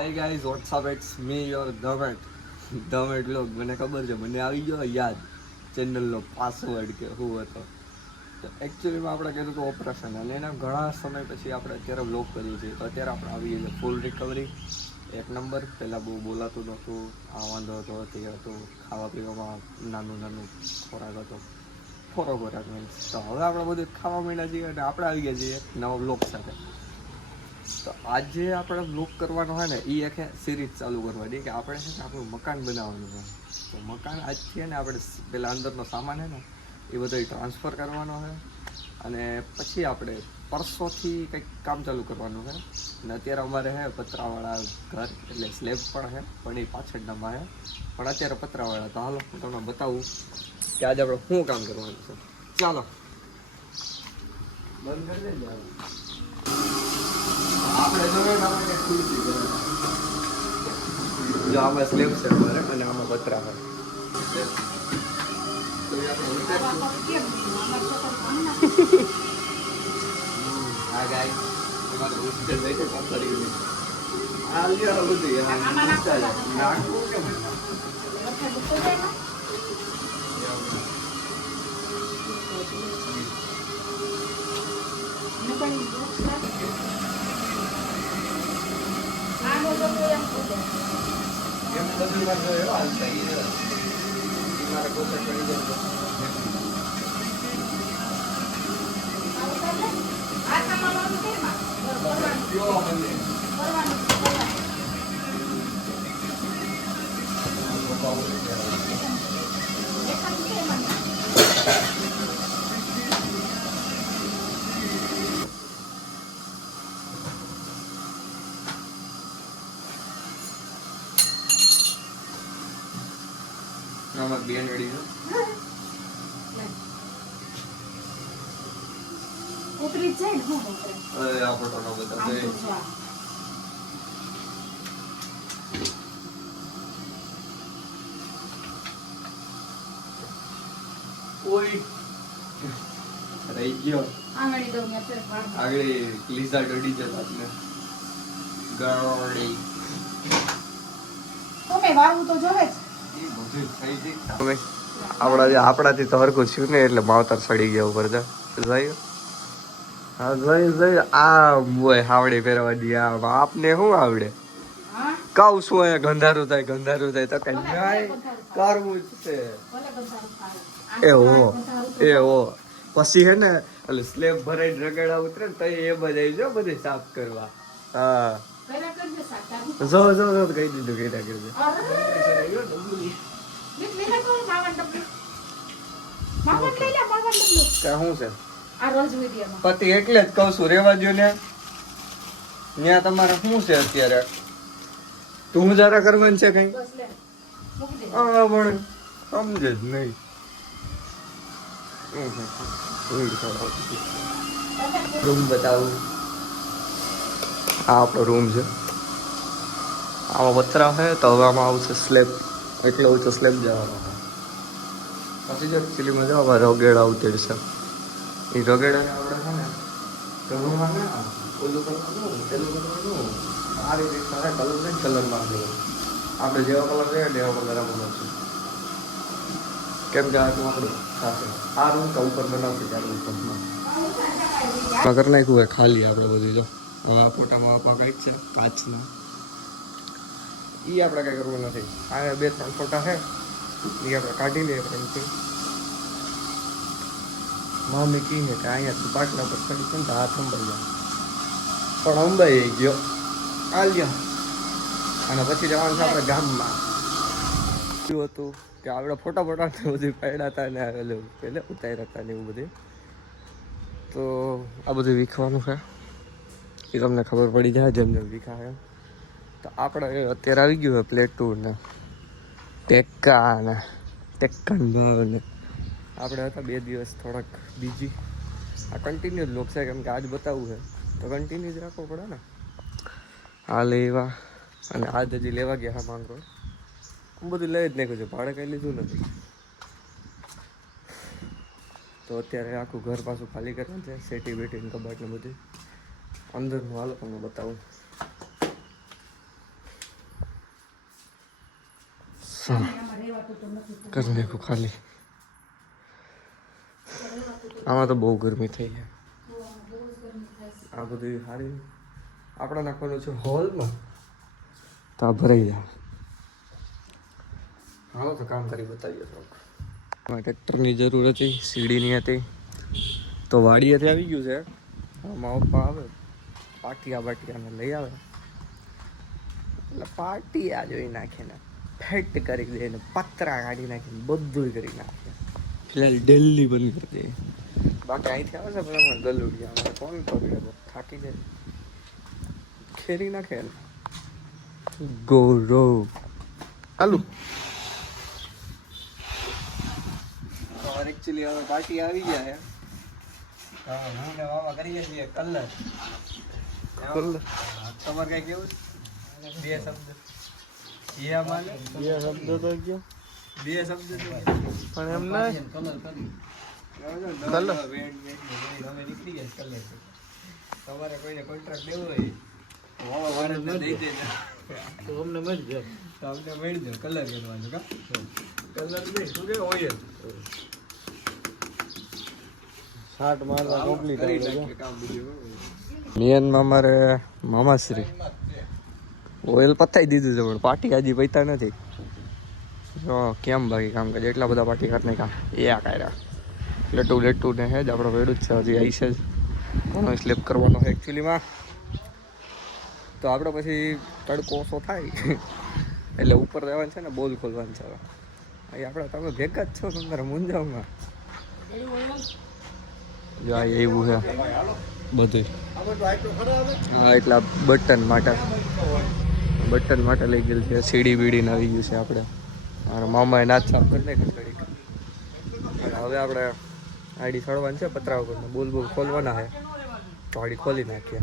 Hey guys, what's up? It's me, your Dhamet. Dhamet vlog. મને ખબર છે, મને આવી ગયો યાદ ચેનલનો પાસવર્ડ કે શું હતો. તો એકચ્યુઅલીમાં આપણે કર્યું હતું ઓપરેશન અને એના ઘણા સમય પછી આપણે અત્યારે વ્લોગ કરીએ છીએ. તો અત્યારે આપણે આવી ગઈ ફૂલ રિકવરી, એક નંબર. પહેલાં બહુ બોલાતું નહોતું, આ વાંધો હતો, તે હતું, ખાવા પીવામાં નાનું ખોરાક હતો, ખોરાક મીન્સ. તો હવે આપણે બધું ખાવા માંડ્યા છીએ અને આપણે આવી ગયા છીએ એક નવા વ્લોગ સાથે. તો આજે આપણે વ્લોગ કરવાનો હોય ને એ એક સિરીઝ ચાલુ કરવાની કે આપણે છે ને આપણું મકાન બનાવવાનું છે. તો મકાન આજથી ને આપણે પેલા અંદરનો સામાન છે ને એ બધો ટ્રાન્સફર કરવાનો છે અને પછી આપણે પરસોથી કંઈક કામ ચાલુ કરવાનું છે. અને અત્યારે અમારે છે પતરાવાળા ઘર, એટલે સ્લેબ પણ છે પણ એ પાછળનામાં છે, પણ અત્યારે પતરાવાળા. તો હાલો હું તમને બતાવું કે આજે આપણે શું કામ કરવાનું છે. ચાલો બંધ કરી દેજો. આપણે જો આમાં સ્લેબ છે અમારે અને આમાં પતરા છે. હા ગાય તમારે હોસ્ટેલ લઈ તો પાછળ આ લ્યો બધી નાખવું કેમ બધું મારા પોતા કરી દે. આમાં બેન રેડી છે. ઉપરી જાય ને હું ઉપરે. અરે આ ફોટો નો બતા દે. ઓય રહી ગયો. આંગળી દઉં ને અત્યારે આગળ લીઝા ડડી જતા ને ગરોડી તો મે વાળું તો જોવે જ. આપણાથી તો હરકું થયું ને એટલે માવતર સડી ગયા ઉપર જાય. હા જઈ આ બોય હાવડી પહેરવા દી. આપને શું આવડે? કહું શું અહીંયા ગંધારું થાય તો કઈ કરવું જ છે. એવો પછી હે ને એટલે સ્લેબ ભરાઈ રગડા ઉતરે ને તો એ બધા જો બધે સાફ કરવા. હા જો કહી દીધું કઈ ના કરજે. શું છે પતિ? એટલે જ કઉ છું રેવા દો ને. ત્યાં તમારે શું છે અત્યારે? તું જરા કરવાનું છે કઈ? પણ સમજે જ નહીં. રૂમ બતાવું. આ આપણો રૂમ છે. આમાં પતરા છે તો હવે આમાં આવશે સ્લેબ. એટલે ઊંચો સ્લેબ જવાનો છે. પછી જો એકચ્યુઅલીમાં જો આમાં રગેડા ઉતરશે. એ રગેડાને આપણે છે ને ઘરમાં ને ઓલું કરવાનું, પેલું કરવાનું. આ રીતે સારા કલર ને કલરમાં આપણે જેવો કલર છે એવો કલર આપવાનો છે. કેમ કે આ આપણું થશે. આ રૂમ તો ઉપર બનાવશે ત્યારે ઉપરમાં કરી નાખ્યું હોય ખાલી આપણે બધું. જો હવે આ ફોટામાં આપવા કંઈક છે કાચના. એ આપણે કંઈ કરવું નથી. આ 2-3 ફોટા છે એ આપણે કાઢી લઈએ પ્રેમથી. મમ્મી કહે કે અહીંયાથી પાટલા પર ચડી છે ને તો હાથ અંબાઈ જાય, પણ અંબાઈ ગયો. આલ્યો અને પછી જવાનું છે આપણે ગામમાં. શું હતું કે આપણે ફોટા બધું પાડ્યા હતા ને પહેલે ઉતાર્યા હતા ને એવું બધું. તો આ બધું વીખવાનું છે એ તમને ખબર પડી જાય જેમ વીખાય. તો આપણે અત્યારે આવી ગયું હોય પ્લેટું ને ટેક્કા ને ભાવ ને. આપણે હતા 2 દિવસ થોડાક બીજી. આ કન્ટિન્યુ જ લોક છે કેમ કે આજ બતાવવું છે તો કન્ટિન્યુ જ રાખવો પડે ને. આ લેવા અને આજ હજી લેવા ગયા હા માંગો. હું બધું લઈ જ નાખ્યું છે, ભાડે કંઈ લીધું નથી. તો અત્યારે આખું ઘર પાછું ખાલી કરવાનું છે. સેટી બેટી કબાટ ને બધું અંદરનું હાલો તમને બતાવું. આમાં રહેવાતું તો નથી. કરી નાખું ખાલી. આમાં તો બહુ ગરમી થઈ છે. બહુ જ ગરમી થાય છે. આ બધી સારી આપણે નાખવાનું છે હોલમાં, તો આ ભરાઈ જાય. હાલો તો કામ કરી બતાવીએ થોડુંક. ટ્રેક્ટરની જરૂર હતી, સીડીની હતી, તો વાડીએથી આવી ગયું છે. આમાં પપ્પા આવે પાટિયા બાટિયાને લઈ આવે એટલે પાટિયા જોઈ નાખીને ફેટ કરી દે ને પતરા કાઢી નાખીને બધું કરી નાખે. ફિલહાલ ડેલી બંધ કરી દે. બાકી અહીંથી આવે છે બધા ગલુડિયા અમારે કોણ પકડે, થાકી જાય, ખેરી નાખે ને ગોરો ચાલુ. એકચ્યુઅલી હવે પાર્ટી આવી ગયા છે. હું ને મામા કરીએ છીએ કલર. તમારે કઈ કેવું બે શબ્દ? બે માને બે શબ્દ તો ગયો, બે શબ્દ પણ એમ ના કલર કરી અમે નીકળી ગયા કલર. તમારે કોઈને કોન્ટ્રાક્ટ દેવો હોય દઈ દેજો, તો અમને મળજો, તો અમને મળજો કલર કરવાનો. કા કલર નહીં શું કે હોય શાર્ટ મારવા કમ્પ્લીટ આવી ગયું કામ બીજું. મેનમાં અમારે મામાશ્રી ઓઇલ પતાવી દીધું છે પણ પાર્ટી હજી પૈતા નથી. જો કેમ બાકી કામ કરે એટલા બધા પાર્ટી કાઢને કામ એ આ કાઢ્યા લેટું ને હે જ આપણો વેડું જ છે. હજી આવી છે ઘણો સ્લેપ કરવાનો છે એકચ્યુઅલીમાં. તો આપણે પછી તડકો ઓછો થાય એટલે ઉપર રહેવાનું છે ને બોલ ખોલવાનું છે. અહીં આપણે તમે ભેગા જ છો તમારા મુંજાવમાં. જો આ એવું છે બધું. હા એટલા બટન માટે લઈ ગયેલ છે. સીડી બીડીને આવી ગયું છે. આપણે મારા મામાએ નાચ સાફ કરી નાખી ઘડીક. અને હવે આપણે આઈડી ચડવાની છે પતરા ઉપર, બોલ ખોલવાના છે તો આઈડી ખોલી નાખીએ.